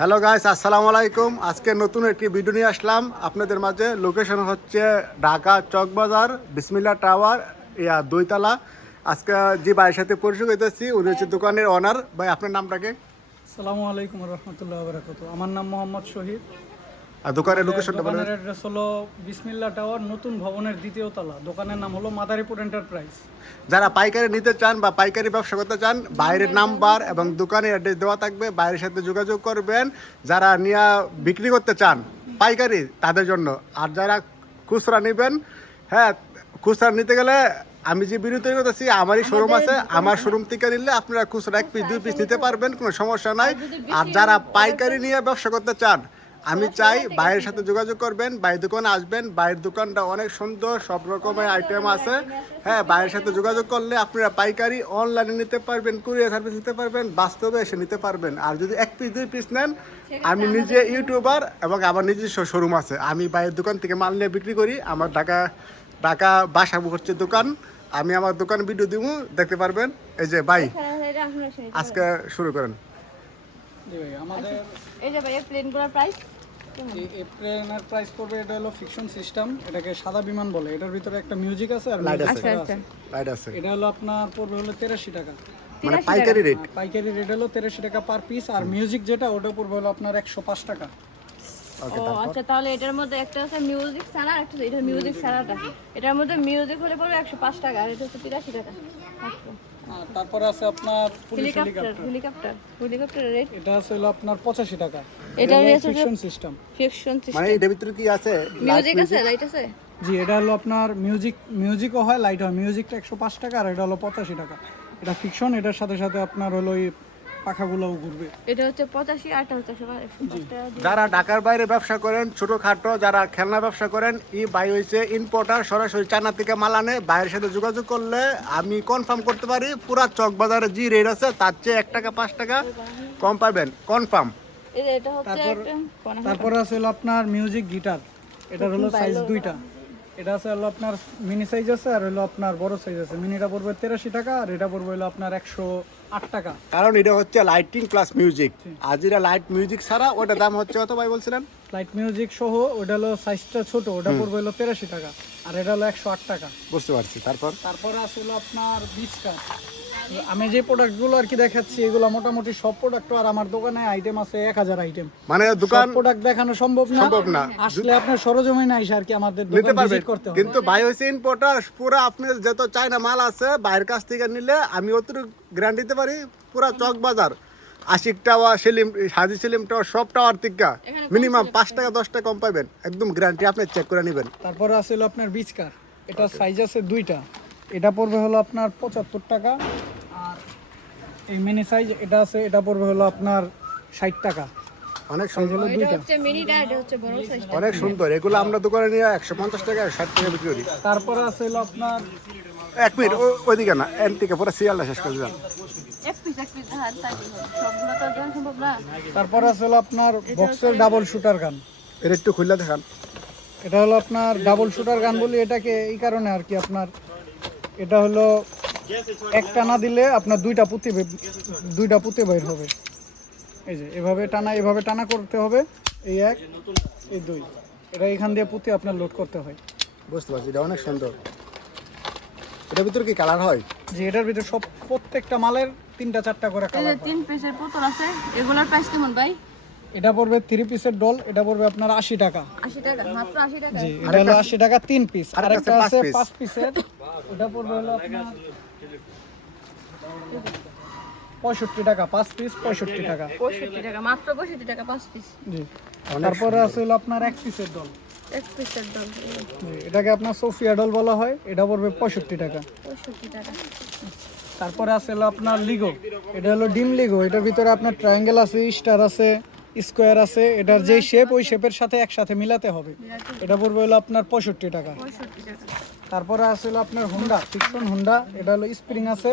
Hello guys আসসালামু আলাইকুম আজকে নতুন একটি ভিডিও নিয়ে আসলাম। আপনাদের মাঝে লোকেশন হচ্ছে ঢাকা চকবাজার বিসমিল্লা টাওয়ার, ইয়া দুইতলা। আজকে যে ভাইয়ের সাথে পরিচয় হইতেছি উনি হচ্ছে দোকানের অনার ভাই, আপনার নামটাকে সালামু আলাইকুম রহমতুল্লাহ বারাকাতু আমার নাম মোহাম্মদ শহীদ। আর দোকানের লোকেশনটা বলেন দোকানের অ্যাড্রেস হলো বিসমিল্লা টাওয়ার নতুন ভবনের দ্বিতীয় তলা। দোকানের নাম হলো মাদারীপুর এন্টারপ্রাইজ যারা পাইকারি নিতে চান বা পাইকারি ব্যবসা করতে চান বাইরের নাম্বার এবং দোকানের অ্যাড্রেস দেওয়া থাকবে বাইরের সাথে যোগাযোগ করবেন। যারা নিয়ে বিক্রি করতে চান পাইকারি তাদের জন্য। আর যারা খুচরা নেবেন হ্যাঁ খুচরা নিতে গেলে আমি যে বিরতি তৈরি করতেছি আমারই শোরুম আছে। আমার শোরুম থেকে নিলে আপনারা খুচরা এক পিস দুই পিস নিতে পারবেন কোনো সমস্যা নাই। আর যারা পাইকারি নিয়ে ব্যবসা করতে চান আমি চাই বাইরের সাথে যোগাযোগ করবেন বাইরের দোকানে আসবেন বাইরের দোকানটা অনেক সুন্দর সব রকমের আইটেম আছে। হ্যাঁ বাইরের সাথে যোগাযোগ করলে আপনারা পাইকারি অনলাইনে নিতে পারবেন কুরিয়ার সার্ভিস নিতে পারবেন বাস্তবে এসে নিতে পারবেন। আর যদি এক পিস দুই পিস নেন আমি নিজে ইউটিউবার এবং আমার নিজস্ব শোরুম আছে। আমি বাইরের দোকান থেকে মাল নিয়ে বিক্রি করি আমার ঢাকা ঢাকা বাসা হচ্ছে দোকান। আমি আমার দোকান ভিডিও দিব দেখতে পারবেন। এই যে ভাই আজকে শুরু করেন। আমাদের এই যে ভাইয়া প্লেনগুলোর প্রাইস এই প্রাইস পড়বে এটা হলো ফিকশন সিস্টেম এটাকে সাদা বিমান বলে। এটার ভিতরে একটা মিউজিক আছে আর লাইট আছে। লাইট আছে। এটা হলো আপনার পড়বে হলো তেরাশি টাকা। মানে পাইকারি রেট পাইকারি রেট হলো তেরাশি টাকা পার পিস আর মিউজিক যেটা ওটা পড়বে হলো আপনার একশো পাঁচ টাকা। ও আচ্ছা তাহলে এটার মধ্যে একটা আছে মিউজিক ছাড়া একটা এটা মিউজিক ছাড়াটা। এটার মধ্যে মিউজিক হলে পড়বে একশো পাঁচ টাকা আর এটা হচ্ছে তিরাশি টাকা। আচ্ছা। আর তারপরে আছে আপনার হেলিকপ্টার হেলিকপ্টার হেলিকপ্টার রেট এটা আছে হলো আপনার পঁচাশি টাকা। এটা রয়েছে যে- ফিকশন সিস্টেম মানে এটার ভিতরে কি আছে? মিউজিক আছে লাইট আছে? জি এটা হলো আপনার মিউজিক মিউজিকও হয় লাইট হয়। মিউজিকটা একশো পাঁচ টাকা আর এটা হলো পঁচাশি টাকা। এটা ফিকশন এটার সাথে সাথে আপনার হলো ওই পাখাগুলোও ঘুরবে। এটা হচ্ছে পঁচাশি হচ্ছে। যারা ঢাকার বাইরে ব্যবসা করেন ছোটখাটো যারা খেলনা ব্যবসা করেন ই বাই হয়েছে ইম্পোর্টার সরাসরি চায়না থেকে মাল আনে বাইরের সাথে যোগাযোগ করলে আমি কনফার্ম করতে পারি পুরা চক বাজারে যে রেট আছে তার চেয়ে এক টাকা পাঁচ টাকা কম পাবেন। কনফার্ম এটা হচ্ছে একটা আছে হলো আপনার মিউজিক গিটার এটা হলো সাইজ দুইটা। এটা আছে হলো আপনার মিনি সাইজ আছে আর হলো আপনার বড় সাইজ আছে। মিনিটা পড়বে তেরাশি টাকা আর এটা পড়বে হলো আপনার একশো আট টাকা। কারণ এটা হচ্ছে লাইটিং প্লাস মিউজিক আর যেটা লাইট মিউজিক ছাড়া ওটার দাম হচ্ছে কত ভাই বলছিলেন? লাইট মিউজিক সহ ওটা হলো সাইজটা ছোট ওটা পড়বে হলো তেরাশি টাকা। আর এটা হলো একশো আট টাকা। বুঝতে পারছি। তারপর? তারপরে আছে হলো আপনার বীজ কাঠ আমি যে প্রোডাক্টগুলো আর কি দেখাচ্ছি এগুলো মোটামুটি সব প্রোডাক্ট আর আমার দোকানে আইটেম আছে এক হাজার আইটেম মানে সব দোকান প্রোডাক্ট দেখানো সম্ভব না। সম্ভব না। আসলে আপনার সরজমিনে আইসা আর কি আমাদের নিতে পারবেন। ভিজিট করতে হবে। কিন্তু ভাই হয়েছে ইম্পোর্টার পুরো আপনি যত চায়না মাল আছে বাইরের কাছ থেকে নিলে আমি অতটুকু গ্যারান্টি দিতে পারি পুরা চক বাজার। আশিক টাওয়ার সেলিম হাজি সেলিম টাওয়ার সব টাওয়ার থেকে মিনিমাম পাঁচ টাকা দশ টাকা কম পাবেন। একদম গ্যারান্টি আপনি চেক করে নেবেন। তারপরে আছে হলো আপনার বীজ কার এটা সাইজ আছে দুইটা। এটা পড়বে হলো আপনার পঁচাত্তর টাকা। এই মিনি সাইজ এটা আছে এটা পড়বে হলো আপনার ষাট টাকা। অনেক সুন্দর। হলো এটা হচ্ছে মিনিটা এটা হচ্ছে বড় সাইজ অনেক সুন্দর। এগুলো আমরা দোকানে নিয়ে একশো পঞ্চাশ টাকা ষাট টাকা বিক্রি করি। তারপরে আছে হলো আপনার এক মিনিট ওইদিকে না এন থেকে পুরো সিরিয়ালটা শেষ করে দিলাম। তারপরে আছে হলো আপনার বক্সের ডাবল শুটার গান এর একটু খুললে দেখান। এটা হলো আপনার ডাবল শুটার গান বলি এটাকে এই কারণে আর কি আপনার এটা হলো এক টানা দিলে আপনার দুইটা পুঁতি দুইটা পুঁতি বের হবে। এই যে এভাবে টানা এভাবে টানা করতে হবে। এই এক এই দুই। এটা এখান দিয়ে পুঁতি আপনার লোড করতে হয়। বুঝতে পারছি এটা অনেক সুন্দর। এটার ভিতরে কি কালার হয়? যে এটার ভিতরে সব প্রত্যেকটা মালের তিনটা চারটা করে কালার তিন পিসের বোতল আছে এগুলোর প্রাইস কেমন ভাই? এটা পড়বে থ্রি পিসের ডল এটা পড়বে আপনার আশি টাকা। আশি টাকা মাত্র আশি টাকা? জি এটা হলো আশি টাকা তিন পিস আরেকটা আছে পাঁচ পিসের ওটা পড়বে হলো আপনার পঁয়ষট্টি টাকা পাঁচ পিস পঁয়ষট্টি টাকা। পঁয়ষট্টি টাকা মাত্র পঁয়ষট্টি টাকা পাঁচ পিস জি। তারপরে আছে হলো আপনার এক পিসের ডল এক পিসের দল। এটাকে আপনার সোফিয়া ডল বলা হয় এটা পড়বে পঁয়ষট্টি টাকা। পঁয়ষট্টি টাকা। তারপরে আছে হলো আপনার লিগো এটা হলো ডিম লিগো এটার ভিতরে আপনার ট্রায়াঙ্গেল আছে স্টার আছে স্কোয়ার আছে এটার যে শেপ ওই শেপের সাথে একসাথে মিলাতে হবে। এটা পড়বে হলো আপনার পঁয়ষট্টি টাকা। পঁয়ষট্টি টাকা। তারপরে আছে হলো আপনার হুন্ডা ফিকশন হুন্ডা এটা হলো স্প্রিং আছে।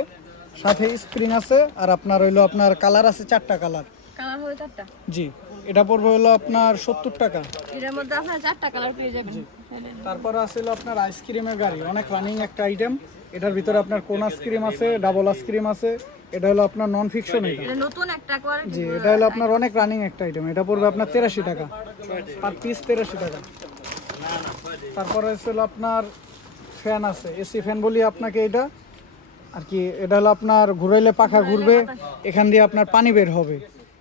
সাথে স্প্রিং আছে আর আপনার হইল আপনার কালার আছে চারটা কালার কালার হবে চারটা? জি এটা পড়বে হলো আপনার সত্তর টাকা। এটার মধ্যে আপনার চারটা কালার পেয়ে যাবেন। তারপরে আছে আপনার আইসক্রিমের গাড়ি অনেক রানিং একটা আইটেম এটার ভিতরে আপনার কোন আইসক্রিম আছে ডাবল আইসক্রিম আছে এটা হলো আপনার নন ফিকশন এটা নতুন একটা কোয়ালিটি জি এটা হলো আপনার অনেক রানিং একটা আইটেম এটা পড়বে আপনার তেরাশি টাকা। পার পিস তেরাশি টাকা। তারপরে হলো আপনার ফ্যান আছে এসি ফ্যান বলি আপনাকে এটা। আর কি এটা হলো আপনার ঘুরাইলে পাখা ঘুরবে এখান দিয়ে আপনার পানি বের হবে।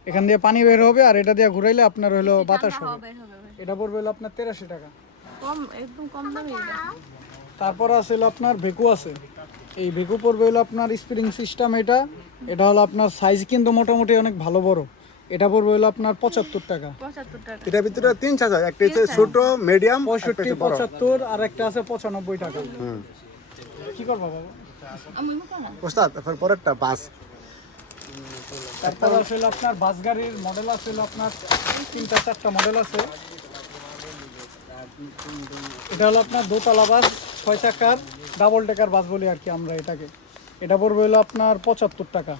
এখান দিয়ে পানি বের হবে আর এটা দিয়ে ঘুরাইলে আপনার হলো বাতাস হবে। এটা পড়বে হলো আপনার তেরাশি টাকা। কম একদম কম দামে তারপর আছে হলো আপনার ভেকু আছে। এই ভেকু পড়বে হলো আপনার স্প্রিং সিস্টেম এটা। এটা হলো আপনার সাইজ কিন্তু মোটামুটি অনেক ভালো বড়। এটা পড়বে হলো আপনার পঁচাত্তর টাকা। এটার ভিতরে তিন সাইজ একটা হচ্ছে ছোট মিডিয়াম পঁয়ষট্টি পঁচাত্তর আর একটা আছে পঁচানব্বই টাকা। কি করব বাবা? ওস্তাদ তারপর পরেরটা বাস। তারপর আছে হলো আপনার বাস গাড়ির মডেল আছে আপনার তিনটা চারটা মডেল আছে। এটা হলো আপনার দোতলা বাস ছয় চাকার ডাবল টেকার বাস বলি আর কি আমরা এটাকে। এটা পড়বে হলো আপনার পঁচাত্তর টাকা।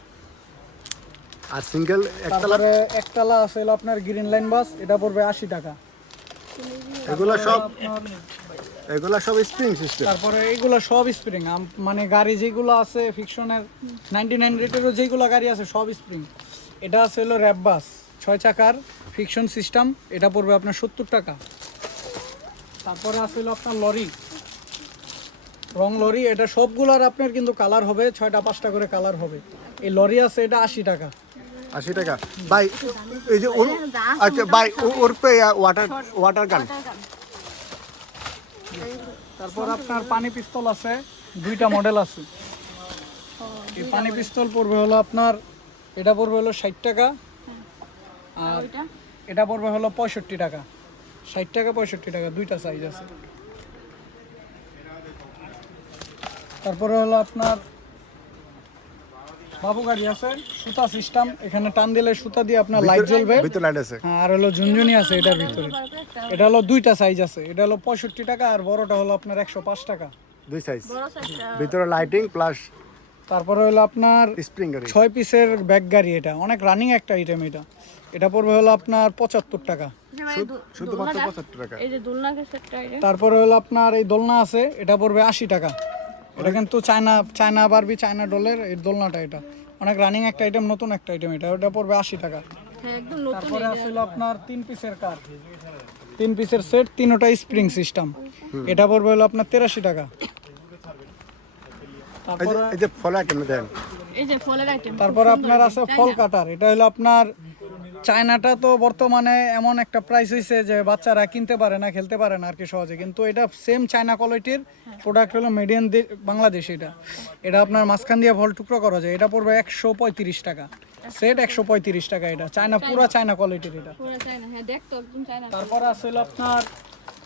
আর সিঙ্গেল তারপরে একতলা আছে হলো আপনার গ্রিন লাইন বাস এটা পড়বে আশি টাকা। এগুলো সব এগুলো সব স্প্রিং সিস্টেম তারপরে এইগুলো সব স্প্রিং মানে গাড়ি যেগুলো আছে ফিকশনের নাইনটি নাইন রেটেরও যেগুলো গাড়ি আছে সব স্প্রিং এটা আছে হলো র্যাব বাস ছয় চাকার ফিকশন সিস্টেম এটা পড়বে আপনার সত্তর টাকা। তারপরে আছে হলো আপনার লরি রং লরি এটা সবগুলোর আপনার কিন্তু কালার হবে ছয়টা পাঁচটা করে কালার হবে। এই লরি আছে এটা আশি টাকা। আশি টাকা। ভাই এই যে ওর আচ্ছা ভাই ও- ওর পে ওয়াটার ওয়াটার গান তারপর আপনার পানি পিস্তল আছে দুইটা মডেল আছে। এই পানি পিস্তল পড়বে হলো আপনার এটা পড়বে হলো ষাট টাকা। আর এটা পড়বে হলো পঁয়ষট্টি টাকা। ষাট টাকা পঁয়ষট্টি টাকা দুইটা সাইজ আছে। তারপরে হলো আপনার বাবু গাড়ি আছে সুতা সিস্টেম এখানে টান দিলে সুতা দিয়ে আপনার লাইট জ্বলবে। ভিতরে লাইট আছে। হ্যাঁ, আর হলো ঝুনঝুনি আছে এটার ভিতরে। এটা হলো দুইটা সাইজ আছে। এটা হলো পঁয়ষট্টি টাকা আর বড়টা হলো আপনার একশো পাঁচ টাকা। দুই সাইজ ভিতরে লাইটিং প্লাস তারপরে হলো আপনার স্প্রিং গাড়ি। ছয় পিসের ব্যাগ গাড়ি এটা। অনেক রানিং একটা আইটেম এটা। এটা পড়বে হলো আপনার পঁচাত্তর টাকা। শুধুমাত্র পঁচাত্তর টাকা। এই যে দোলনাকে সেটটা এটা। তারপরে হলো আপনার এই দোলনা আছে এটা পড়বে আশি টাকা। এটা কিন্তু চায়না চায়না বারবি চায়না ডলের এই দোলনাটা এটা। অনেক রানিং একটা আইটেম নতুন একটা আইটেম এটা। ওটা পড়বে আশি টাকা। হ্যাঁ তারপরে আসলে আপনার তিন পিসের কার তিন পিসের সেট তিনোটা স্প্রিং সিস্টেম এটা পড়বে হলো আপনার তেরাশি টাকা। তারপরে এই যে ফলো আইটেম দেন। এই যে ফলের আইটেম তারপরে আপনার আছে ফল কাটার এটা হলো আপনার চায়নাটা তো বর্তমানে এমন একটা প্রাইস হয়েছে যে বাচ্চারা কিনতে পারে না খেলতে পারে না আর কি সহজে। কিন্তু এটা সেম চায়না কোয়ালিটির প্রোডাক্ট হলো মেডিয়ান বাংলাদেশ এটা। এটা আপনার মাঝখান দিয়ে ফল টুকরো করা যায়। এটা পড়বে একশো পঁয়ত্রিশ টাকা। সেট একশো পঁয়ত্রিশ টাকা এটা। চায়না পুরো চায়না কোয়ালিটির এটা। হ্যাঁ তারপরে আছে আপনার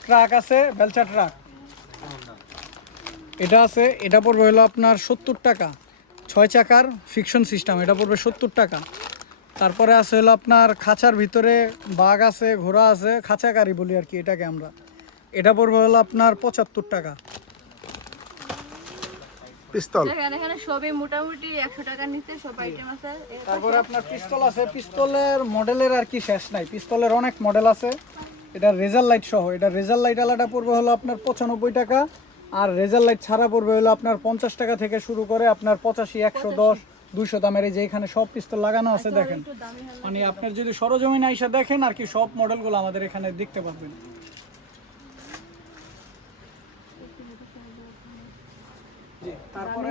ট্রাক আছে বেলচা ট্রাক এটা আছে এটা পড়বে হলো আপনার সত্তর টাকা। ছয় চাকার ফিকশন সিস্টেম এটা পড়বে সত্তর টাকা। তারপরে আছে হলো আপনার খাঁচার ভিতরে বাঘ আছে ঘোড়া আছে খাঁচা গাড়ি বলি আর কি এটাকে আমরা। এটা পড়বে হলো আপনার পঁচাত্তর টাকা। পিস্তল। এখানে সবই মোটামুটি একশো টাকার নিচে সব আইটেম আছে। তারপরে আপনার পিস্তল আছে। পিস্তলের মডেলের আর কি শেষ নাই। পিস্তলের অনেক মডেল আছে। এটা রেজার লাইট সহ। এটা রেজার লাইট আলাদা পড়বে হলো আপনার পঁচানব্বই টাকা। আর রেজার লাইট ছাড়া পড়বে হলো আপনার পঞ্চাশ টাকা থেকে শুরু করে আপনার পঁচাশি একশো দশ। দুইশো দামের এই যে এখানে সব পিস্তল লাগানো আছে দেখেন। দামি হবে মানে আপনার যদি সরজমিন আইসা দেখেন আর কি সব মডেলগুলো আমাদের এখানে দেখতে পারবেন। জি, তারপরে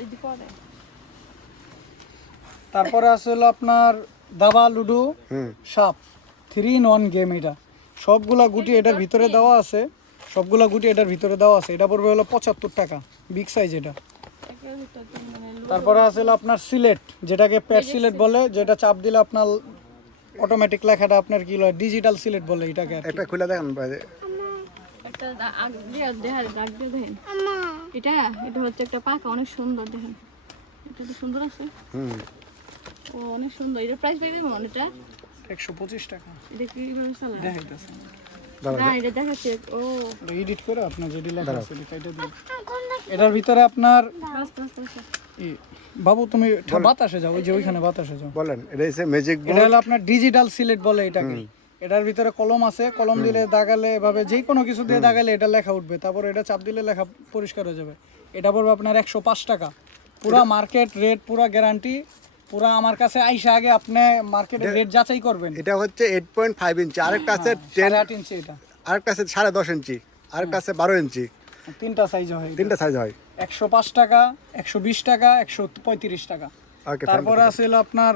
এই তারপরে আছে হলো আপনার দাবা লুডু সাপ থ্রি ইন ওয়ান গেম এটা। সবগুলা গুটি এটার ভিতরে দেওয়া আছে সবগুলা গুটি এটার ভিতরে দেওয়া আছে। এটা পড়বে হলো পঁচাত্তর টাকা বিগ সাইজ এটা। তারপরে আছে হলো আপনার সিলেট যেটাকে প্যাড সিলেট বলে যেটা চাপ দিলে আপনার অটোমেটিক লেখাটা আপনার কি ডিজিটাল সিলেট বলে এটাকে এটা খুলে দেখেন ভাই। এটা এটা হচ্ছে একটা পাকা অনেক সুন্দর দেখেন। এটা তো সুন্দর আছে? হুম। ও অনেক সুন্দর। এটার প্রাইস পেয়ে দেবো এটা? একশো পঁচিশ টাকা। এটা চালায়? দেখাইতেছে। দাঁড়া না এটা দেখাচ্ছে ও। এডিট করে আপনার যেটি লেখা আছে এটা এটা দিন। এটার ভিতরে আপনার বাবু তুমি বাতাসে যাও ওই যে ওইখানে বাতাসে যাও। বলেন এটা হচ্ছে ম্যাজিক এটা হলো আপনার ডিজিটাল সিলেট বলে এটাকে। এটার ভিতরে কলম আছে কলম দিলে দাগালে এভাবে যে কোনো কিছু দিয়ে দাগালে এটা লেখা উঠবে। তারপর এটা চাপ দিলে লেখা পরিষ্কার হয়ে যাবে। এটা পড়বে আপনার একশো পাঁচ টাকা। পুরা মার্কেট রেট পুরা গ্যারান্টি পুরা আমার কাছে আইসা আগে আপনি মার্কেটের রেট যাচাই করবেন। এটা হচ্ছে এইট পয়েন্ট ফাইভ ইঞ্চি আরেকটা আছে টেন সাড়ে আট ইঞ্চি এটা। আরেকটা আছে সাড়ে দশ ইঞ্চি আরেকটা আছে বারো ইঞ্চি তিনটা সাইজ হয় তিনটা সাইজ হয়। একশো পাঁচ টাকা একশো বিশ টাকা একশো পঁয়ত্রিশ টাকা। ওকে তারপরে আছে হলো আপনার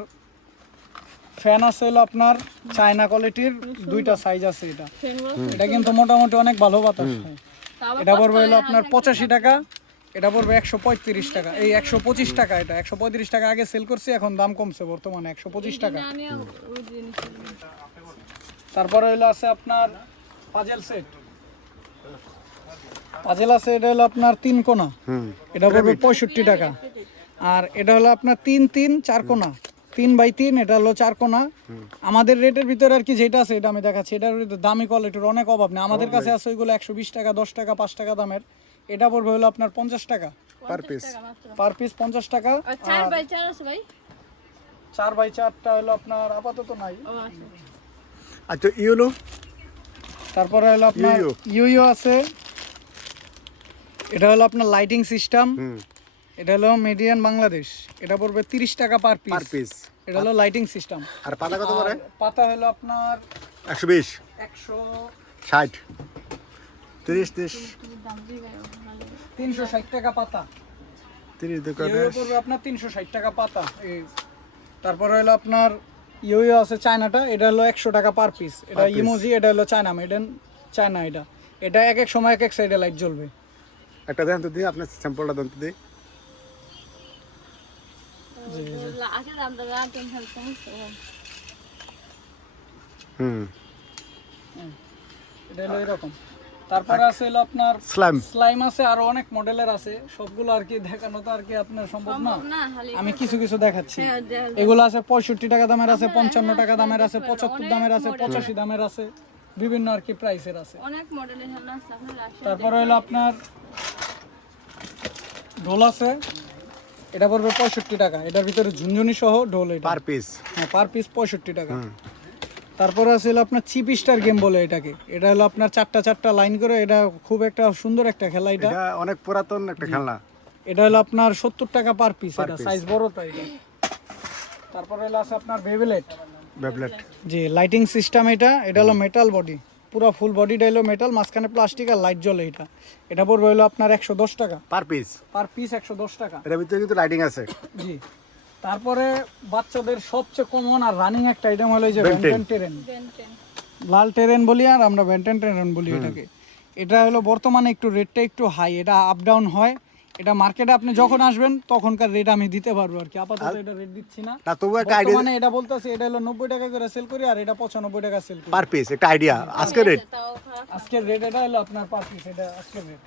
ফ্যান আছে হলো আপনার চায়না কোয়ালিটির দুইটা সাইজ আছে এটা। এটা কিন্তু মোটামুটি অনেক ভালো বাতাস এটা পড়বে হলো আপনার পঁচাশি টাকা এটা পড়বে একশো পঁয়ত্রিশ টাকা। এই একশো পঁচিশ টাকা এটা। একশো পঁয়ত্রিশ টাকা আগে সেল করছি এখন দাম কমছে বর্তমানে একশো পঁচিশ টাকা। তারপরে হলো আছে আপনার পাজেল সেট পাজেল আছে এটা হলো আপনার তিন কোনা। এটা পড়বে পঁয়ষট্টি টাকা। আর এটা হলো আপনার তিন তিন চার কোনা। তিন বাই তিন এটা হলো চার কোনা। আমাদের রেটের ভিতরে আর কি যেটা আছে এটা আমি দেখাচ্ছি। এটার দামি কোয়ালিটির অনেক অভাব নেই। আমাদের কাছে আছে ওইগুলো একশো বিশ টাকা দশ টাকা পাঁচ টাকা দামের। এটা পড়বে হলো আপনার পঞ্চাশ টাকা। পার পিস পার পিস পঞ্চাশ টাকা। আর চার বাই চার আছে ভাই। চার বাই চারটা হলো আপনার আপাতত নাই। আচ্ছা। আচ্ছা ইউলো? তারপরে হলো আপনার। ইউইউ আছে। এটা হলো আপনার লাইটিং সিস্টেম। এটা হলো মিডিয়ান বাংলাদেশ। এটা পড়বে তিরিশ টাকা পার পার পিস। পিস। এটা হলো লাইটিং সিস্টেম। আর পাতা কত পরে পাতা হলো আপনার একশো বিশ। একশো ষাট। তিরিশ তিরিশ। তিনশো ষাট টাকা পাতা। তিরিশ দোকানে পড়বে আপনার তিনশো ষাট টাকা পাতা। এই তারপরে হলো আপনার ইউইউ আছে চায়নাটা এটা হলো একশো টাকা পার পিস এটা ইমোজি এটা হলো চায়না মেডেন চায়না এটা। এটা এক এক সময় এক এক সাইডে লাইট জ্বলবে। একটা দেন তো দিই আপনার স্যাম্পলটা দেন তো দিই হুম। এটা হলো এরকম। তারপরে আছে হলো আপনার স্ল্যাম স্লাইম আছে আরও অনেক মডেলের আছে। সবগুলো আর কি দেখানো তো আর কি আপনার সম্ভব না। আমি কিছু কিছু দেখাচ্ছি। হ্যাঁ, এগুলো আছে পঁয়ষট্টি টাকা দামের আছে পঞ্চান্ন টাকা দামের আছে পঁচাত্তর দামের আছে পঁচাশি দামের আছে। বিভিন্ন আর কি প্রাইসের আছে। অনেক মডেলের আছে আপনার তারপরে হলো আপনার ঢোল আছে। এটা পড়বে পঁয়ষট্টি টাকা। এটার ভিতরে ঝুনঝুনি সহ ঢোল এটা। পার পিস হ্যাঁ পার পিস পঁয়ষট্টি টাকা। তারপরে আছে হলো আপনার চিপ স্টার গেম বলে এটাকে। এটা হলো আপনার চারটা চারটা লাইন করে এটা খুব একটা সুন্দর একটা খেলা এটা। এটা অনেক পুরাতন একটা খেলা এটা হলো আপনার সত্তর টাকা পার পিস এটা। সাইজ বড়টা এটা। তারপরে হলো আছে আপনার বেবেলেট ব্যাবলেট জি লাইটিং সিস্টেম এটা এটা হলো মেটাল বডি পুরো ফুল বডিটা হলো মেটাল মাঝখানে প্লাস্টিক আর লাইট জ্বলে এটা। এটা পড়বে হলো আপনার একশো দশ টাকা। পার পিস পার পিস একশো দশ টাকা। এটার ভিতরে কিন্তু লাইটিং আছে। জি। তারপরে বাচ্চাদের সবচেয়ে কমন আর রানিং একটা আইটেম হলো এই যে Ben 10 ভ্যান্টেন টেরেন লাল টেরেন বলি আর আমরা ভ্যান্টেন টেরেন বলি এটাকে। এটা হলো বর্তমানে একটু রেটটা একটু হাই এটা আপ ডাউন হয়। এটা মার্কেটে আপনি যখন আসবেন তখনকার রেট আমি দিতে পারব আর কি। আপাতত এটা রেট দিচ্ছি না। না তবু একটা আইডিয়া বর্তমানে এটা বলতেছি এটা হলো নব্বই টাকা করে সেল করি আর এটা পঁচানব্বই টাকা সেল করি। পার পিস একটা আইডিয়া আজকে রেট তাও আজকের রেট এটা হলো আপনার পার পিস এটা আজকের রেট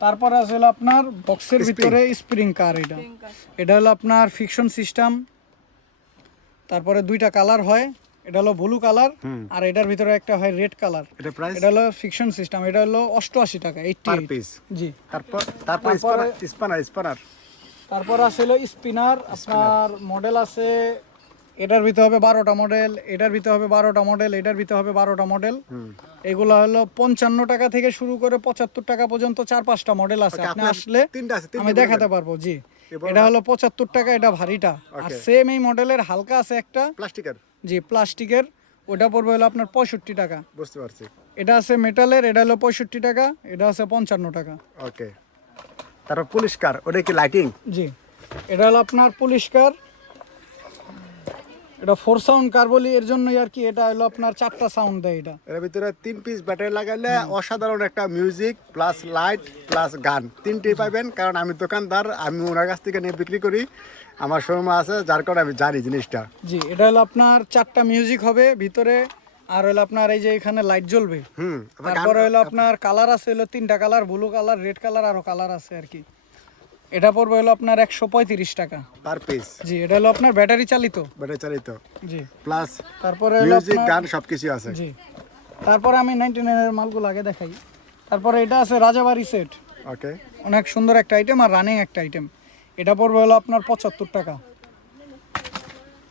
তারপরে আছে হলো আপনার বক্সের ভিতরে স্প্রিং কার এটা। এটা হলো আপনার ফিকশন সিস্টেম তারপরে দুইটা কালার হয়। এটা হলো ব্লু কালার আর এটার ভিতরে একটা হয় রেড কালার এটা প্রাইস এটা হলো ফিকশন সিস্টেম এটা হলো অষ্টআশি টাকা এইটটি পার পিস জি। তারপর তারপর তারপরে- স্পানার স্পানার তারপর আছে হলো স্পিনার আপনার মডেল আছে এটার ভিতরে হবে বারোটা মডেল এটার ভিতরে হবে বারোটা মডেল এটার ভিতরে হবে বারোটা মডেল এগুলো হলো পঞ্চান্ন টাকা থেকে শুরু করে পঁচাত্তর টাকা পর্যন্ত চার পাঁচটা মডেল আছে। আপনি আসলে আমি দেখাতে পারব জি। এটা হলো পঁচাত্তর টাকা এটা ভারীটা। আর সেম এই মডেলের হালকা আছে একটা। প্লাস্টিকের। জি প্লাস্টিকের। ওটা পড়বে হলো আপনার পঁয়ষট্টি টাকা। বুঝতে পারছি। এটা আছে মেটালের এটা হলো পঁয়ষট্টি টাকা এটা আছে পঞ্চান্ন টাকা। ওকে। তারপর পরিষ্কার ওটা কি লাইটিং জি। এটা হলো আপনার পুলিশ কার। এটা ফোর সাউন্ড কার বলি এর জন্যই আর কি এটা হলো আপনার চারটা সাউন্ড দেয় এটা। এর ভিতরে তিন পিস ব্যাটারি লাগাইলে অসাধারণ একটা মিউজিক প্লাস লাইট প্লাস গান তিনটেই পাবেন কারণ আমি দোকানদার আমি ওনার কাছ থেকে নিয়ে বিক্রি করি। আমার শোরুম আছে যার কারণে আমি জানি জিনিসটা। জি এটা হলো আপনার চারটা মিউজিক হবে ভিতরে আর হলো আপনার এই যে এখানে লাইট জ্বলবে। হুম তারপরে হলো আপনার কালার আছে হলো তিনটা colour blue colour red colour আরও কালার আছে আর কি। এটা পড়বে হলো আপনার একশো পঁয়ত্রিশ টাকা। পার পিস জি এটা হলো আপনার ব্যাটারি চালিত। ব্যাটারি চালিত। জি। প্লাস তারপরে হলো মিউজিক গান সবকিছু আছে। জি। তারপরে আমি নাইনটি নাইনের মালগুলো আগে দেখাই। তারপরে এটা আছে রাজাবাড়ি সেট ওকে অনেক সুন্দর একটা আইটেম আর রানিং একটা আইটেম এটা পড়বে হলো আপনার পঁচাত্তর টাকা।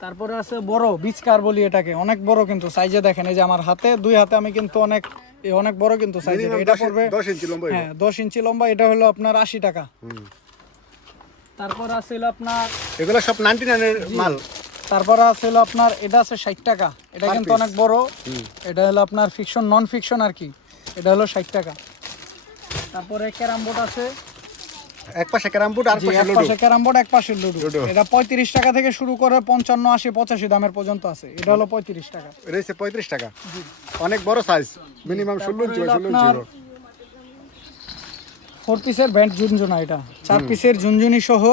তারপরে আছে বড় বিচ কার বলি এটাকে। অনেক বড় কিন্তু সাইজে দেখেন এই যে আমার হাতে দুই হাতে আমি কিন্তু অনেক অনেক বড় কিন্তু Minimum এটা পড়বে দশ ইঞ্চি লম্বা হ্যাঁ দশ ইঞ্চি লম্বা এটা হলো আপনার আশি টাকা। তারপর আছে হলো আপনার এগুলো সব নাইনটি নাইনের মাল। তারপর আছে হলো আপনার এটা আছে ষাট টাকা। এটা কিন্তু অনেক বড়। এটা হলো আপনার ফিকশন নন ফিকশন আর কি। এটা হলো ষাট টাকা। তারপরে ক্যারাম বোর্ড আছে। এক পাশে ক্যারাম বোর্ড আর জি, এক পাশে ক্যারাম বোর্ড এক পাশে লুডো। লুডো। এটা পঁয়ত্রিশ টাকা থেকে শুরু করে পঞ্চান্ন আশি পঁচাশি দামের পর্যন্ত আছে। এটা হলো পঁয়ত্রিশ টাকা। রয়েছে পঁয়ত্রিশ টাকা। অনেক বড় সাইজ মিনিমাম ষোলো ইঞ্চি হলো ষোলো ইঞ্চি আপনার হলো। ফোর পিসের ব্যান্ড ঝুনঝুনা এটা। চার পিসের ঝুনঝুনি সহ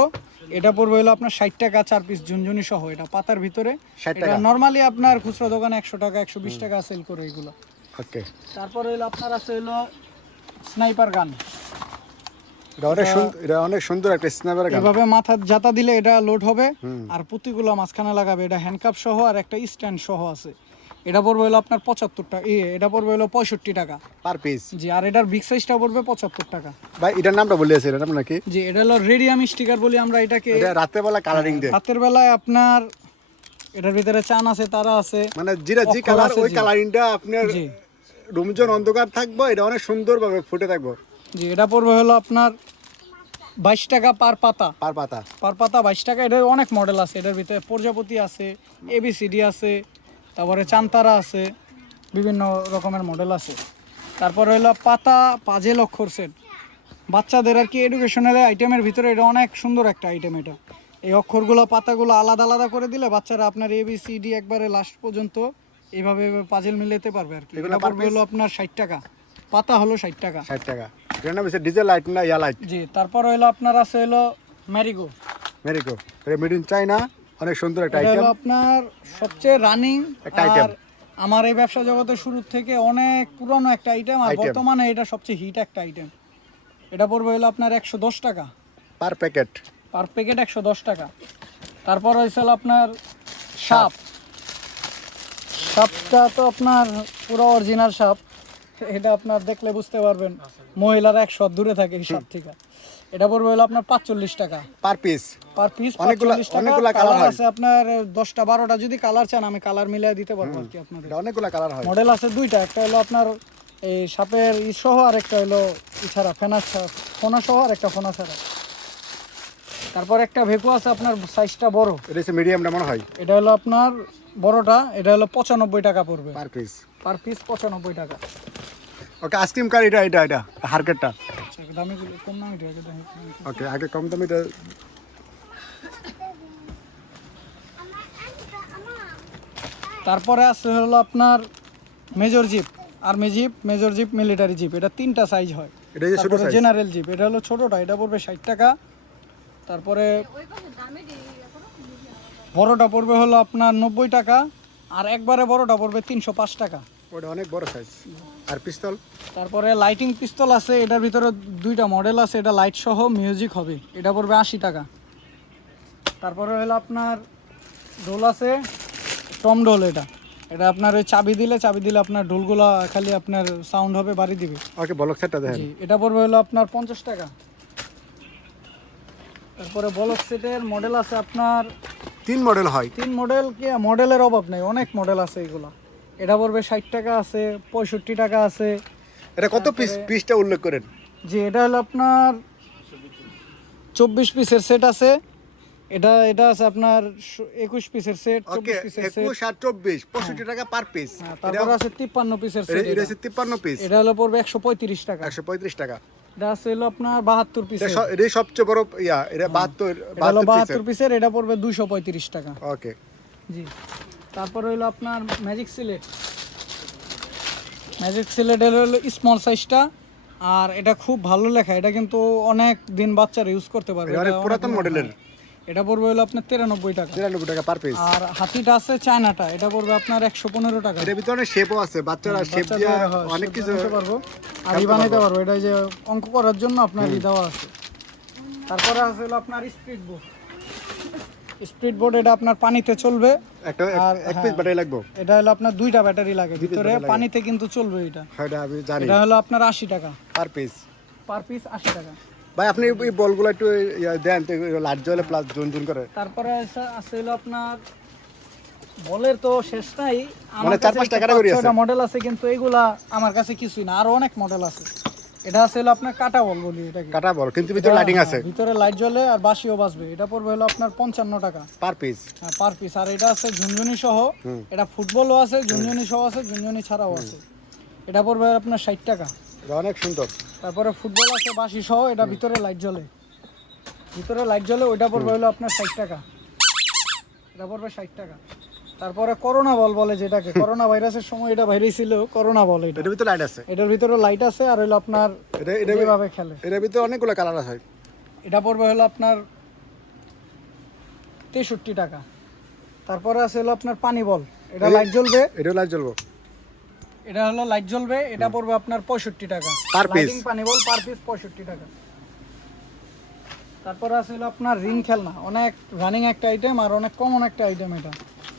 এটা পড়বে হলো আপনার ষাট টাকা চার পিস ঝুনঝুনি সহ এটা পাতার ভিতরে। 60 এটা টাকা। নর্মালি আপনার খুচরা দোকানে একশো টাকা একশো বিশ টাকা সেল করে এগুলো। ওকে। তারপর হইল আপনার আছে হইল স্নাইপার গান এটা অনেক সুন্দর এটা অনেক সুন্দর একটা স্ন্যাপার গান এভাবে মাথা জাতা দিলে এটা লোড হবে। আর পুঁতিগুলো মাঝখানে লাগাবে। এটা হ্যান্ডকাপ সহ আর একটা স্ট্যান্ড সহ আছে। এটা পড়বে হলো আপনার পঁচাত্তর টাকা। এটা পড়বে হলো পঁয়ষট্টি টাকা। পার পিস জি আর এটার বিগ সাইজটা পড়বে পঁচাত্তর টাকা। ভাই এটার নামটা বলে আছে এটার নাম নাকি? জি এটা হলো রেডিয়াম স্টিকার বলি আমরা এটাকে। এটা রাতে বেলা কালারিং দেয়। রাতের বেলায় আপনার এটার ভিতরে চান আছে তারা আছে। মানে যেটা যে কালার ওই কালারিংটা আপনার জি। রুম অন্ধকার থাকব এটা অনেক সুন্দরভাবে ফুটে থাকব। জি এটা পড়বে হলো আপনার বাইশ টাকা পার পাতা। পার পাতা। পার পাতা বাইশ টাকা এটার অনেক মডেল আছে এটার ভিতরে প্রজাপতি আছে এবিসিডি আছে। তারপরে চান্তারা আছে বিভিন্ন রকমের মডেল আছে। তারপরে হলো পাতা পাজেল অক্ষর সেট বাচ্চাদের আর কি এডুকেশনাল আইটেমের ভিতরে এটা অনেক সুন্দর একটা আইটেম এটা। এই অক্ষরগুলো পাতাগুলো আলাদা আলাদা করে দিলে বাচ্চারা আপনার এ বি সি ডি একবারে লাস্ট পর্যন্ত এইভাবে পাজেল মিলাতে পারবে আর কি। এগুলো এটা পড়বে হলো আপনার ষাট টাকা। পাতা হলো ষাট টাকা। ষাট টাকা। এটার নাম হচ্ছে ডিজেল লাইট না ইয়া লাইট জি তারপর হলো আপনার আছে হলো ম্যারিগো এটা মেড ইন চাইনা অনেক সুন্দর একটা আইটেম আপনার সবচেয়ে রানিং একটা। আর আমার এই ব্যবসা জগতে শুরু থেকে অনেক পুরনো একটা আইটেম আর বর্তমানে এটা সবচেয়ে হিট একটা আইটেম এটা পড়বে হলো আপনার একশো দশ টাকা। পার প্যাকেট পার প্যাকেট একশো দশ টাকা। তারপর হয়েছে হলো আপনার সাপ। সাপটা তো আপনার পুরো অরিজিনাল সাপ। এটা আপনার দেখলে বুঝতে পারবেন মহিলারা একশো দূরে থাকে সাপ থেকে। এটা পড়বে হলো আপনার পাঁচচল্লিশ টাকা। পার পিস পার পিস অনেকগুলা অনেকগুলা কালার আছে আপনার দশটা বারোটা যদি কালার চান আমি কালার মিলিয়ে দিতে পারব আর কি আপনাদের। এটা অনেকগুলা কালার হয়। মডেল আছে দুইটা একটা হলো আপনার এই সাপের ই সহ আর একটা হলো ই ছাড়া ফেনা ফোনা সহ আর একটা ফোনা ছাড়া। তারপর একটা ভেকু আছে আপনার সাইজটা বড়। এটা হচ্ছে মিডিয়ামটা মনে হয়। এটা হলো আপনার বড়টা এটা হলো পঁচানব্বই টাকা পড়বে। পার পিস পার পিস পঁচানব্বই টাকা। ওকে আইসক্রিম কার এটা এটা এটা হারকেটটা। দামি দামি দামি ওকে আগে কম দামিটা তারপরে আছে হলো আপনার major jeep army jeep major jeep military jeep এটা তিনটা সাইজ হয়। এটা ছোট সাইজ জেনারেল জিপ এটা হলো ছোটটা এটা পড়বে ষাট টাকা। তারপরে দামে বড়টা পড়বে হলো আপনার নব্বই টাকা আর একবারে বড়টা পড়বে তিনশো পাঁচ টাকা। ওটা অনেক বড় সাইজ আর পিস্তল? তারপরে লাইটিং পিস্তল আছে এটার ভিতরে দুইটা মডেল আছে এটা লাইট সহ মিউজিক হবে। এটা পড়বে আশি টাকা। তারপরে হলো আপনার ঢোল আছে টম ঢোল এটা। এটা আপনার ওই চাবি দিলে চাবি দিলে আপনার ঢোলগুলা খালি আপনার সাউন্ড হবে বাড়ি দিবে। ওকে বলক সেটটা দেখেন। জি এটা পড়বে হলো আপনার পঞ্চাশ টাকা। তারপরে বলক সেটের মডেল আছে আপনার তিন মডেল হয়। তিন মডেল কি মডেলের অভাব নেই অনেক মডেল আছে এগুলো। এটা পড়বে ষাট টাকা আছে পঁয়ষট্টি টাকা আছে। এটা কত পিস পিসটা উল্লেখ করেন। জি এটা হলো আপনার চব্বিশ পিসের সেট আছে। এটা এটা আছে আপনার একুশ পিসের সেট চব্বিশ পিসের সেট একুশ আর চব্বিশ পঁয়ষট্টি টাকা পার পিস তারপর আছে তিপ্পান্ন পিসের সেট এটা হচ্ছে তিপ্পান্ন পিস এটা হলো পড়বে একশো পঁয়ত্রিশ টাকা। একশো পঁয়ত্রিশ টাকা। এটা আছে হলো আপনার বাহাত্তর এটা পিসের স- সবচেয়ে বড় ইয়া এটা এটা বাহাত্তর বাহাত্তর পিসের এটা পড়বে দুশো পঁয়ত্রিশ টাকা। ওকে। জি। তারপর হইল আপনার ম্যাজিক সিলেট ম্যাজিক সিলেট হলো স্মল সাইজটা আর এটা খুব ভালো লেখা। এটা কিন্তু অনেক দিন বাচ্চারা ইউজ করতে পারবে। অনেক পুরাতন মডেলের এটা পড়বে হলো আপনার তিরানব্বই টাকা। তিরানব্বই টাকা পার পিস আর হাতিটা আছে চায়নাটা। এটা পড়বে আপনার একশো পনেরো টাকা। এটার ভিতরে অনেক শেপও আছে। বাচ্চারা শেপ দিয়ে অনেক কিছু বানাতে পারব। আর বানাইতে পারব। এটা যে অঙ্ক করার জন্য আপনার দেওয়া আছে। তারপরে আছে হলো আপনার স্পিড বোর্ড স্পিড বোর্ড এটা আপনার পানিতে চলবে। একটা এক- আর পিস ব্যাটারি লাগবে? এটা হলো আপনার দুইটা ব্যাটারি লাগে ভিতরে পানিতে কিন্তু চলবে এটা। হ্যাঁ, এটা আমি জানি। এটা হলো আপনার আশি টাকা। পার পিস পার পিস আশি টাকা। ভাই আপনি এই বলগুলো একটু দেন তো লাইট জ্বলে প্লাস জুন জুন করে। তারপরে আছে- হলো আপনার বলের তো শেষ নাই। মানে চার পাঁচটা category আছে। মডেল আছে কিন্তু এগুলা আমার কাছে কিছুই না। আরও অনেক মডেল আছে। এটা আছে হলো আপনার কাটা বল বলি এটাকে। কাটা বল কিন্তু ভিতরে লাইটিং আছে। হ্যাঁ, ভিতরে লাইট জ্বলে আর বাসিও বাজবে এটা পড়বে হলো আপনার পঞ্চান্ন টাকা। পার পিস পার পিস আর এটা আছে ঝুনঝুনি সহ। এটা ফুটবলও আছে ঝুনঝুনি সহ আছে ঝুনঝুনি ছাড়াও আছে। এটা পড়বে আপনার ষাট টাকা। অনেক সুন্দর। তারপরে ফুটবল আছে বাসি সহ এটা ভিতরে লাইট জ্বলে। ভিতরে লাইট জ্বলে ওইটা পড়বে হলো আপনার ষাট টাকা। এটা পড়বে ষাট টাকা। তারপরে করোনা বল বলে যেটাকে। করোনা ভাইরাসের সময় এটা বাইরে ছিল করোনা বল এটা। এটার ভিতরে লাইট আছে। এটার ভিতরে লাইট আছে আর হলো আপনার এটা এটা যেভাবে খেলে। এটার ভিতরে অনেকগুলো কালার আছে। এটা পড়বে হলো আপনার তেষট্টি টাকা। তারপরে আছে হলো আপনার পানি বল। এটা লাইট জ্বলবে। এটা লাইট জ্বলবে। এটা হলো লাইট জ্বলবে। এটা পড়বে আপনার পঁয়ষট্টি টাকা। Piece? লাইটিং পানি বল পার পিস পঁয়ষট্টি টাকা। তারপরে আছে হলো আপনার রিং খেলনা। অনেক রানিং একটা আইটেম আর অনেক কমন একটা আইটেম এটা।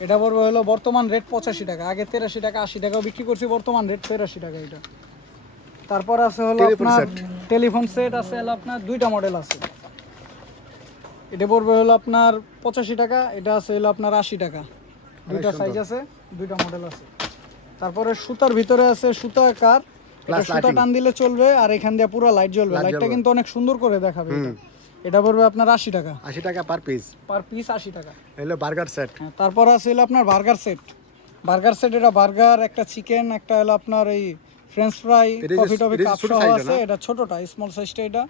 এটা পড়বে হলো বর্তমান রেট পঁচাশি টাকা। আগে তেরাশি টাকা আশি টাকাও বিক্রি করছি বর্তমান রেট তেরাশি টাকা এটা। তারপর আছে হলো আপনার টেলিফোন সেট আছে হলো আপনার দুইটা মডেল আছে। এটা পড়বে হলো আপনার পঁচাশি টাকা এটা আছে হলো আপনার আশি টাকা। দুইটা সাইজ আছে দুইটা মডেল আছে। তারপরে সুতার ভিতরে আছে সুতা কার? সুতা টান দিলে চলবে আর এখান দিয়ে পুরো লাইট জ্বলবে। লাইটটা কিন্তু অনেক সুন্দর করে দেখাবে এটা। এটা পড়বে আপনার আশি টাকা। আশি টাকা পার পিস পার পিস আশি টাকা। এগুলো বার্গার সেট হ্যাঁ, তারপর আছে হলো আপনার বার্গার সেট বার্গার সেট এটা বার্গার একটা চিকেন একটা হলো আপনার এই ফ্রেঞ্চ ফ্রাই এটা কফি টফি এটা কাপ সহ আছে এটা ছোটটা স্মল সাইজটা এটা।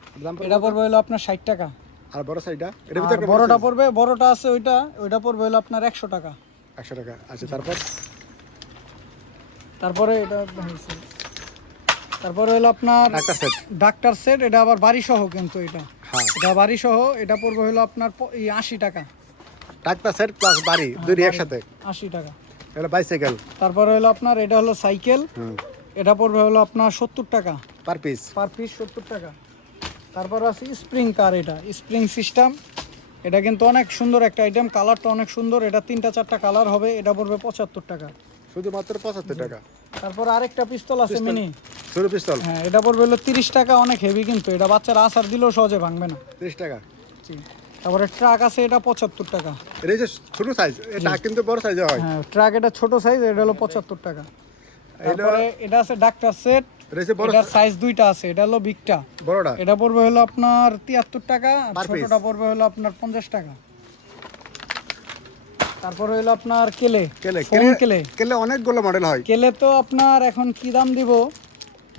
এটা পড়বে হলো আপনার ষাট টাকা। আর বড় সাইডটা এটার আর ভিতরে বড়টা পড়বে বড়টা আছে ওইটা ওইটা পড়বে হলো আপনার একশো টাকা। একশো টাকা। আচ্ছা তারপর? তারপরে এটা তারপরে হলো আপনার একটা সেট ডাক্তার সেট এটা আবার বাড়ি সহ কিন্তু এটা। এটা বাড়ি সহ এটা পড়বে হলো আপনার এই আশি টাকা। ডাক্তার সেট প্লাস বাড়ি দুইটি একসাথে। আশি টাকা। এগুলো বাইসাইকেল তারপরে হলো আপনার এটা হলো সাইকেল এটা পড়বে হলো আপনার সত্তর টাকা। পার পিস পার পিস সত্তর টাকা। তারপর আছে স্প্রিং কার এটা। স্প্রিং সিস্টেম এটা কিন্তু অনেক সুন্দর একটা আইটেম কালারটা অনেক সুন্দর। এটা তিনটা চারটা কালার হবে। এটা পড়বে পঁচাত্তর টাকা। শুধুমাত্র পঁচাত্তর টাকা। তারপর আরেকটা পিস্তল আছে মিনি। ছোটো পিস্তল। হ্যাঁ এটা পড়বে হলো তিরিশ টাকা অনেক হেভি কিন্তু। এটা বাচ্চারা আসার দিলেও সহজে ভাঙবে না। তিরিশ টাকা। তারপরে ট্রাক আছে এটা পঁচাত্তর টাকা। এটা ছোটো সাইজ এটা কিন্তু বড় সাইজে হয়। হ্যাঁ ট্রাক এটা ছোট সাইজ এটা হলো পঁচাত্তর টাকা। তারপরে এটা আছে ডাক্তার সেট এটার সাইজ দুইটা আছে এটা হলো বিগটা বড়টা। এটা পড়বে হলো আপনার তিয়াত্তর টাকা ছোটটা পড়বে হলো আপনার পঞ্চাশ টাকা। তারপরে হলো আপনার কেলে কেলে কেলে কেলে। অনেকগুলো মডেল হয়। কেলে তো আপনার এখন কি দাম দিব?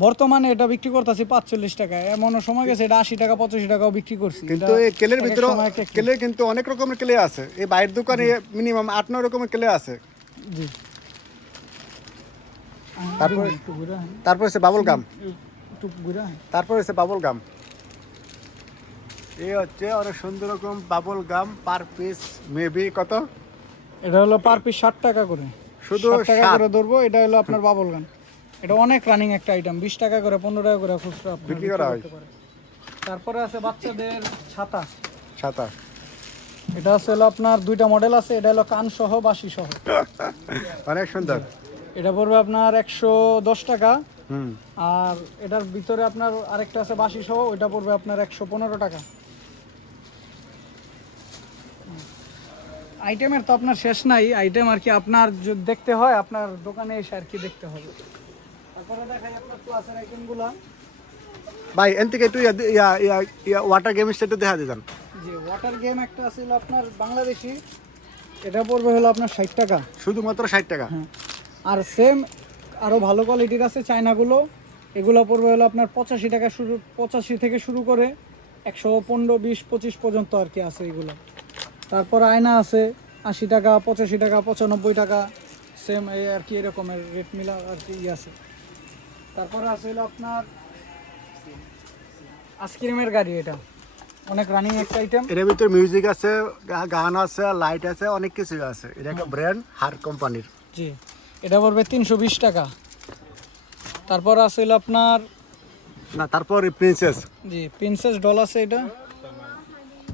বর্তমানে এটা বিক্রি করতেছি পাঁচচল্লিশ টাকা। এমন সময় গেছে এটা আশি টাকা পঁচাশি টাকাও বিক্রি করছি। কিন্তু এই কেলের ভিতরে কেলে। কিন্তু অনেক রকমের কেলে আছে। এই বাইরের দোকানে মিনিমাম আট নয় রকমের কেলে আছে। জি। তারপরে তারপর হচ্ছে বাবুল গাম। তারপর হচ্ছে বাবুল গাম এই হচ্ছে অনেক সুন্দর রকম bubble gum per piece maybe কত? এটা হলো পার পিস ষাট টাকা করে। শুধু টাকা করে ধরবো এটা হলো আপনার বাবল গান এটা অনেক রানিং একটা আইটেম বিশ টাকা করে পনেরো টাকা করে খুচরা বিক্রি করা হয়। তারপরে আছে বাচ্চাদের ছাতা। ছাতা। এটা আছে হলো আপনার দুইটা মডেল আছে এটা হলো কান সহ বাসি সহ। অনেক সুন্দর। এটা পড়বে আপনার একশো দশ টাকা। আর এটার ভিতরে আপনার আরেকটা আছে বাসি সহ ওইটা পড়বে আপনার একশো পনেরো টাকা। আইটেমের তো আপনার শেষ নাই। আইটেম আর কি আপনার দেখতে হয় আপনার দোকানে এসে আর কি দেখতে হবে। তারপরে দেখাই আপনার ক্লাসের আইটেমগুলো ভাই এন থেকে একটু ইয়া- ইয়া ইয়া ওয়াটার গেম স্টেটে দেখা দিতেন যে ওয়াটার গেম একটা ছিল আপনার বাংলাদেশি। এটা পড়বে হলো আপনার ষাট টাকা। শুধুমাত্র ষাট টাকা। হ্যাঁ। আর সেম আরও ভালো কোয়ালিটির আছে চায়নাগুলো এগুলো পড়বে হলো আপনার পঁচাশি টাকা শুরু পঁচাশি থেকে শুরু করে একশো পনেরো বিশ পঁচিশ পর্যন্ত আর কি আছে এগুলো। তারপর আয়না আছে আশি টাকা পঁচাশি টাকা পঁচানব্বই টাকা সেম এই আর কি এরকমের রেট মিলা আর কি আছে। তারপরে আছে হলো আপনার আইসক্রিমের গাড়ি এটা। অনেক রানিং একটা আইটেম এর ভিতরে মিউজিক আছে গান আছে লাইট আছে অনেক কিছু আছে। এটা একটা ব্র্যান্ড হার কোম্পানির জি এটা পড়বে তিনশো বিশ টাকা। তারপর আছে হলো আপনার না তারপর প্রিন্সেস জি প্রিন্সেস ডল আছে এটা।